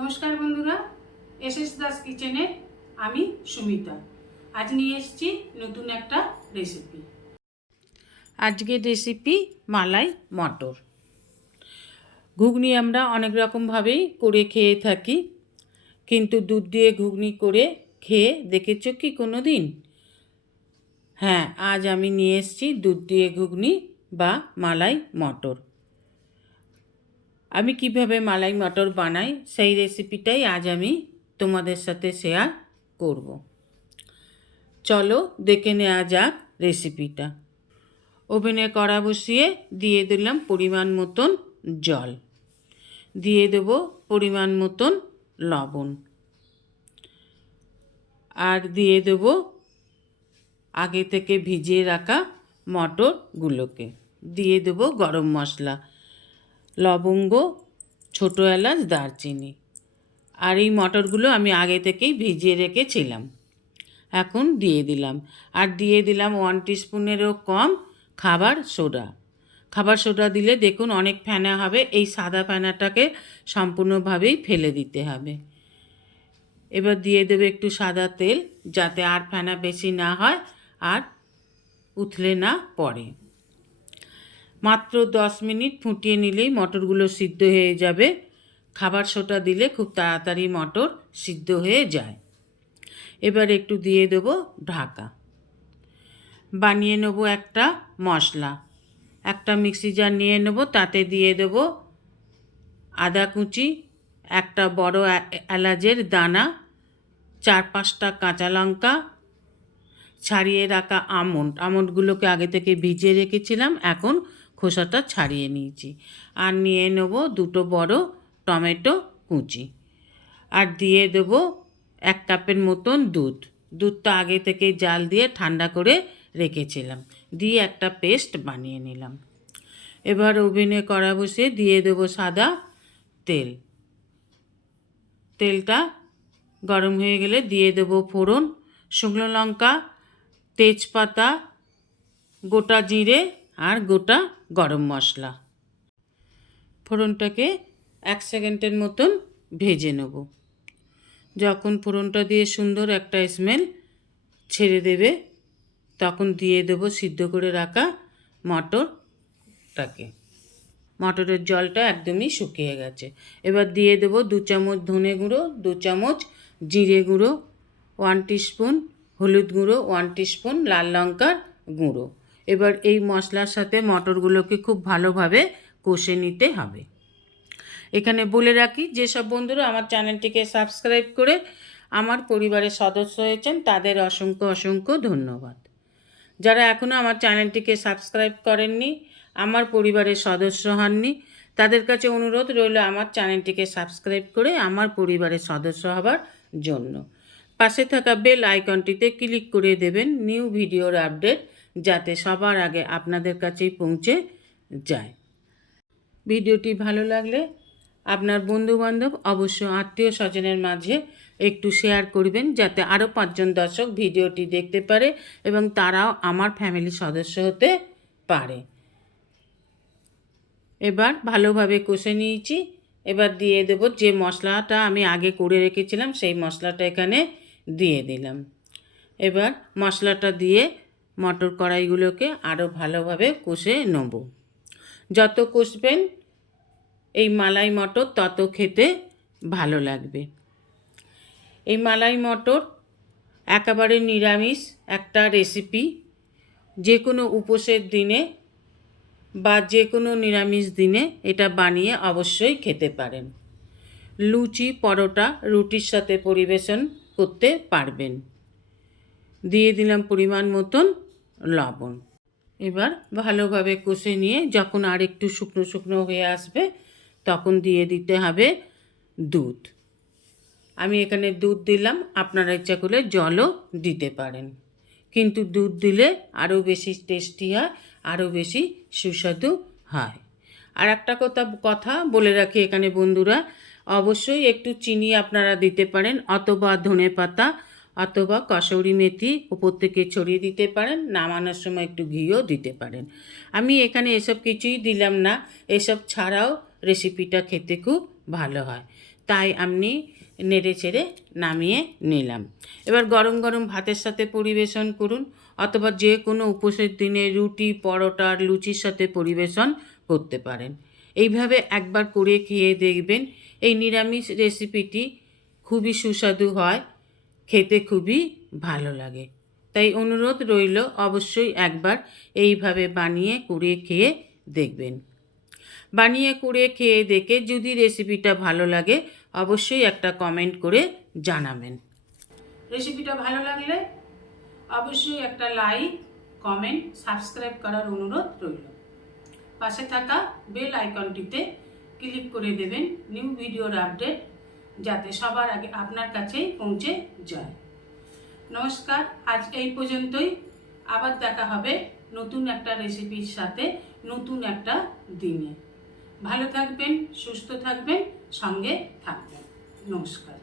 নমস্কার বন্ধুরা S S Das কিচেনে আমি সুমিতা। আজ নিয়ে এসেছি নতুন একটা রেসিপি আজকের রেসিপি মালাই মটর। ঘুগনি আমরা অনেক রকমভাবেই করে খেয়ে থাকি, কিন্তু দুধ দিয়ে ঘুগনি করে খেয়ে দেখেছ কি কোনো দিন হ্যাঁ আজ আমি নিয়ে এসেছি দুধ দিয়ে ঘুগনি বা মালাই মটর। আমি কীভাবে মালাই মটর বানাই সেই রেসিপিটাই আজ আমি তোমাদের সাথে শেয়ার করব। চলো দেখে নেওয়া যাক রেসিপিটা। ওভেনে কড়া বসিয়ে দিয়ে দিলাম পরিমাণ মতন জল। দিয়ে দেব পরিমাণ মতন লবণ। আর দিয়ে দেব আগে থেকে ভিজিয়ে রাখা মটরগুলোকে। দিয়ে দেব গরম মশলা। লবঙ্গ, ছোটো এলাচ, দারচিনি। আর এই মটরগুলো আমি আগে থেকেই ভিজিয়ে রেখেছিলাম। এখন দিয়ে দিলাম। আর দিয়ে দিলাম ওয়ান টিস্পুনেরও কম খাবার সোডা। খাবার সোডা দিলে দেখুন অনেক ফেনা হবে, এই সাদা ফেনাটাকে সম্পূর্ণভাবেই ফেলে দিতে হবে। এবার দিয়ে দেবে একটু সাদা তেল, যাতে আর ফেনা বেশি না হয় আর উথলে না পড়ে। মাত্র দশ মিনিট ফুটিয়ে নিলেই মটরগুলো সিদ্ধ হয়ে যাবে। খাবার সোটা দিলে খুব তাড়াতাড়ি মটর সিদ্ধ হয়ে যায়। এবার একটু দিয়ে দেবো ঢাকা। বানিয়ে নেব একটা মশলা। একটা মিক্সি জার নিয়ে নেব, তাতে দিয়ে দেবো আদা কুচি, একটা বড় এলাচের দানা, চার পাঁচটা কাঁচা লঙ্কা, ছাড়িয়ে রাখা আমন্ড। আমন্ডগুলোকে আগে থেকে ভিজিয়ে রেখেছিলাম, এখন খোসাটা ছাড়িয়ে নিয়েছি। আর নিয়ে নেব দুটো বড় টমেটো কুচি। আর দিয়ে দেব এক কাপের মতন দুধ। দুধটা আগে থেকে জাল দিয়ে ঠান্ডা করে রেখেছিলাম। দিয়ে একটা পেস্ট বানিয়ে নিলাম। এবার ওভেনে কড়া বসিয়ে দিয়ে দেবো সাদা তেল। তেলটা গরম হয়ে গেলে দিয়ে দেবো ফোড়ন, শুকনো লঙ্কা, তেজপাতা, গোটা জিরে আর গোটা গরম মশলা। ফোড়নটাকে এক সেকেন্ডের মতন ভেজে নেব। যখন ফোড়নটা দিয়ে সুন্দর একটা স্মেল ছেড়ে দেবে, তখন দিয়ে দেব সিদ্ধ করে রাখা মটরটাকে। মটরের জলটা একদমই শুকিয়ে গেছে। এবার দিয়ে দেব দু চামচ ধনে গুঁড়ো, দু চামচ জিরে গুঁড়ো ওয়ান টিস্পুন হলুদ গুঁড়ো ওয়ান টিস্পুন লাল লঙ্কার গুঁড়ো। এবার এই মশলার সাথে মটরগুলোকে খুব ভালোভাবে কষে নিতে হবে। এখানে বলে রাখি, যেসব বন্ধুরা আমার চ্যানেলটিকে সাবস্ক্রাইব করে আমার পরিবারের সদস্য হয়েছেন, তাদের অসংখ্য অসংখ্য ধন্যবাদ। যারা এখনও আমার চ্যানেলটিকে সাবস্ক্রাইব করেননি, আমার পরিবারের সদস্য হননি, তাদের কাছে অনুরোধ রইল আমার চ্যানেলটিকে সাবস্ক্রাইব করে আমার পরিবারের সদস্য হবার জন্য। পাশে থাকা বেল আইকনটিতে ক্লিক করে দেবেন, নিউ ভিডিওর আপডেট যাতে সবার আগে আপনাদের কাছেই পৌঁছে যায়। ভিডিওটি ভালো লাগলে আপনার বন্ধুবান্ধব, অবশ্য আত্মীয় স্বজনের মাঝে একটু শেয়ার করবেন, যাতে আরও পাঁচজন দর্শক ভিডিওটি দেখতে পারে এবং তারাও আমার ফ্যামিলির সদস্য হতে পারে। এবার ভালোভাবে কষে নিয়েছি। এবার দিয়ে দেব যে মশলাটা আমি আগে করে রেখেছিলাম, সেই মশলাটা এখানে দিয়ে দিলাম। এবার মশলাটা দিয়ে মটর কড়াইগুলোকে আরও ভালোভাবে কষে নেব। যত কষবেন এই মালাই মটর, তত খেতে ভালো লাগবে। এই মালাই মটর একেবারে নিরামিষ একটা রেসিপি যে কোনো উপোসের দিনে বা যে কোনো নিরামিষ দিনে এটা বানিয়ে অবশ্যই খেতে পারেন। লুচি, পরোটা, রুটির সাথে পরিবেশন করতে পারবেন। দিয়ে দিলাম পরিমাণ মতন লবণ। এবার ভালোভাবে কষে নিয়ে যখন আর একটু শুকনো শুকনো হয়ে আসবে, তখন দিয়ে দিতে হবে দুধ। আমি এখানে দুধ দিলাম, আপনারা ইচ্ছা করলে জলও দিতে পারেন। কিন্তু দুধ দিলে আরও বেশি টেস্টি হয়, আরও বেশি সুস্বাদু হয়। আর একটা কথা কথা বলে রাখি এখানে বন্ধুরা, অবশ্যই একটু চিনি আপনারা দিতে পারেন, অথবা ধনে পাতা অথবা কসৌরি মেথি উপর থেকে ছড়িয়ে দিতে পারেন, নামানোর সময় একটু ঘিও দিতে পারেন। আমি এখানে এসব কিছুই দিলাম না, এসব ছাড়াও রেসিপিটা খেতে খুব ভালো হয়। তাই আমি নেড়ে চেড়ে নামিয়ে নিলাম। এবার গরম গরম ভাতের সাথে পরিবেশন করুন, অথবা যে কোনো উপোসের দিনে রুটি, পরোটা লুচির সাথে পরিবেশন করতে পারেন। এইভাবে একবার করে খেয়ে দেখবেন, এই নিরামিষ রেসিপিটি খুবই সুস্বাদু হয় খেতে খুবই ভালো লাগে। তাই অনুরোধ রইল অবশ্যই একবার এইভাবে বানিয়ে করে খেয়ে দেখবেন। বানিয়ে করে খেয়ে দেখে যদি রেসিপিটা ভালো লাগে, অবশ্যই একটা কমেন্ট করে জানাবেন। রেসিপিটা ভালো লাগলে অবশ্যই একটা লাইক, কমেন্ট, সাবস্ক্রাইব করার অনুরোধ রইল। পাশে থাকা বেল আইকনটিতে ক্লিক করে দেবেন। নিউ ভিডিওর আপডেট যাতে সবার আগে আপনার কাছেই পৌঁছে যায়। নমস্কার, আজ এই পর্যন্তই। আবার দেখা হবে নতুন একটা রেসিপির সাথে, নতুন একটা দিনে। ভালো থাকবেন, সুস্থ থাকবেন, সঙ্গে থাকবেন। নমস্কার।